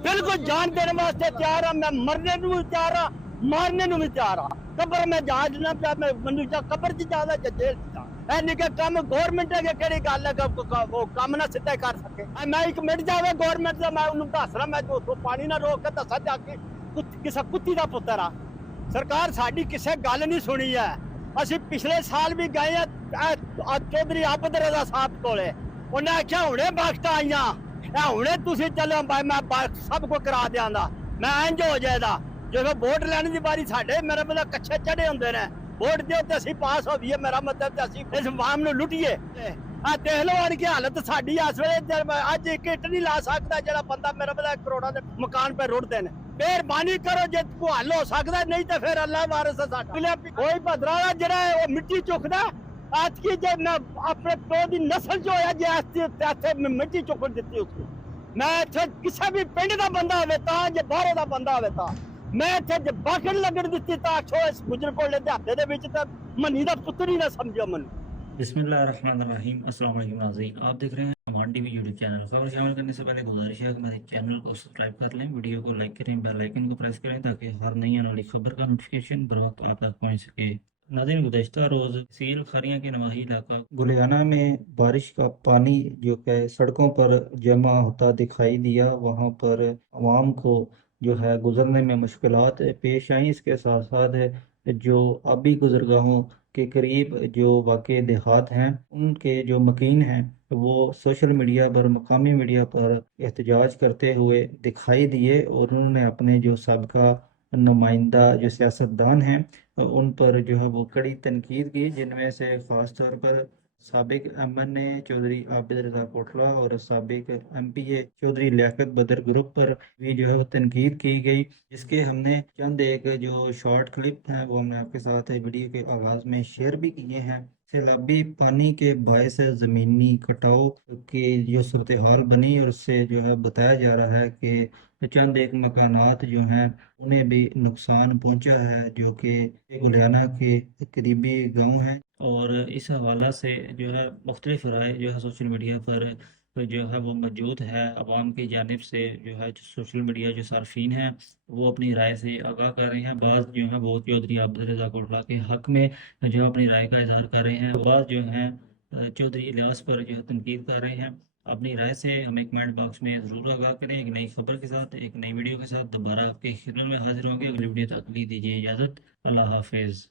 बिल्कुल जान देने वास्ते तैयार हाँ, मैं मरने नूं भी तैयार हाँ, मारने नूं भी तैयार हाँ। कबर में जा देना पिया, मैं मनु कबर च जादा जेल च जा। निके काम गवर्नमेंट है केड़ी गल है वो काम ना सीधा कर सके। मैं एक मिनट जावे गवर्नमेंट दा, मैं उन्होंने दस रहा, मैं उतो पानी ना रोक के दसा जाके किसी कुत्ती का पुत्र आ। सरकार साडी किसी गल नहीं सुनी है। ਅਸੀਂ ਪਿਛਲੇ ਸਾਲ ਵੀ ਗਏ ਆ ਚੌਧਰੀ ਆਬਦ ਰਜ਼ਾ ਸਾਹਿਬ ਕੋਲੇ, ਉਹਨੇ ਆਖਿਆ ਹੁਣੇ ਬਖਤਾਂ ਆਈਆਂ, ਹੁਣੇ ਤੁਸੀਂ ਚੱਲੋ ਮੈਂ ਸਭ ਕੁਝ ਕਰਾ ਦਿਆਂਗਾ। ਮੈਂ ਇੰਜ ਹੋ ਜਾਏਦਾ ਜਦੋਂ ਵੋਟ ਲੈਣ ਦੀ ਵਾਰੀ ਸਾਡੇ ਮੇਰੇ ਮਤਲਬ ਕੱਛੇ ਚੜੇ ਹੁੰਦੇ ਨੇ, ਵੋਟ ਦਿਓ ਤੇ ਅਸੀਂ ਪਾਸ ਹੋ ਜਾਈਏ, ਮੇਰਾ ਮਤਲਬ ਤੇ ਅਸੀਂ ਇਸ ਆਵਾਮ ਨੂੰ ਲੁੱਟੀਏ। ਆ ਦੇਖ ਲਓ ਅਣ ਕੀ ਹਾਲਤ ਸਾਡੀ ਇਸ ਵੇਲੇ, ਅੱਜ ਇੱਕ ਇੱਟ ਨਹੀਂ ਲਾ ਸਕਦਾ ਜਿਹੜਾ ਬੰਦਾ ਮੇਰਾ ਮਤਲਬ ਕਰੋੜਾਂ ਦੇ ਮਕਾਨ ਪੇ ਰੁੜਦੇ ਨੇ। मेहरबानी करो जे को हल हो सकता, नहीं तो फिर अल्लाह वारिस है साडा। कोई भद्रा जरा मिट्टी चुकदा आज की जे मैं अपने प्यो की नस्ल जो है जे मिट्टी चुक दी उसको, मैं इत्थे किसी भी पिंड का बंदा होवे तां जे बाहरों का बंदा होवे तां मैं इत्थे बागन लगन दित्ती तां छो इस गुजर कोले दे हाथे दे विच तां मनी दा पुत्तर ही ना समझो मनु। बिस्मिल्लाहिर्रहमानिर्रहीम। अस्सलाम वालेकुम नाज़रीन, आप देख रहे हैं अमान टीवी यूट्यूब चैनल। खबर शामिल करने से पहले गुजारिश है कि मेरे चैनल को सब्सक्राइब कर लें, वीडियो को लाइक करें, बेल आइकन को प्रेस करें ताकि हर नई आने वाली खबर का नोटिफिकेशन बर वक्त आप तक पहुँच सके। नाज़रीन, गुज़श्ता रोज़ सील खारियाँ के नवाही इलाका गुलियाना में बारिश का पानी जो कि सड़कों पर जमा होता दिखाई दिया, वहाँ पर आवाम को जो है गुजरने में मुश्किलात पेश आई। इसके साथ साथ जो आबी गुजरगाहों के करीब जो वाक़ई देहात हैं उनके जो मकीन हैं वो सोशल मीडिया पर, मकामी मीडिया पर एहतजाज करते हुए दिखाई दिए और उन्होंने अपने जो सबका नुमाइंदा जो सियासतदान हैं उन पर जो है वो कड़ी तनकीद की, जिनमें से ख़ास तौर पर साबिक MNA चौधरी आबिद रज़ा कोटला और साबिक MPA चौधरी लियाकत बदर ग्रुप पर भी जो है वो तनकीद की गई, जिसके हमने चंद एक जो शॉर्ट क्लिप हैं वो हमने आपके साथ वीडियो के आगाज़ में शेयर भी किए हैं। सैलाबी पानी के बायस ज़मीनी कटाव की जो सूरत हाल बनी और उससे जो है बताया जा रहा है कि चंद एक मकानात जो हैं उन्हें भी नुकसान पहुंचा है, जो कि गुलियाना के करीबी गांव हैं। और इस हवाला से जो है मुख्तलिफ राय जो है सोशल मीडिया पर जो है वो मौजूद है। अवाम की जानिब से जो है जो सोशल मीडिया जो सार्फिन हैं वो अपनी राय से आगाह कर रहे हैं। बाज़ जो है वो चौधरी आबिद रज़ा कोटला के हक़ में जो अपनी राय का इजहार कर रहे हैं, बाज़ जो हैं चौधरी इलियास पर जो है तनकीद कर रहे हैं। अपनी राय से हमें कमेंट बॉक्स में ज़रूर आगाह करें। एक नई खबर के साथ, एक नई वीडियो के साथ दोबारा आपके खिदमत में हाजिर होंगे। अगली वीडियो तक ली दीजिए इजाज़त। अल्लाह हाफिज़।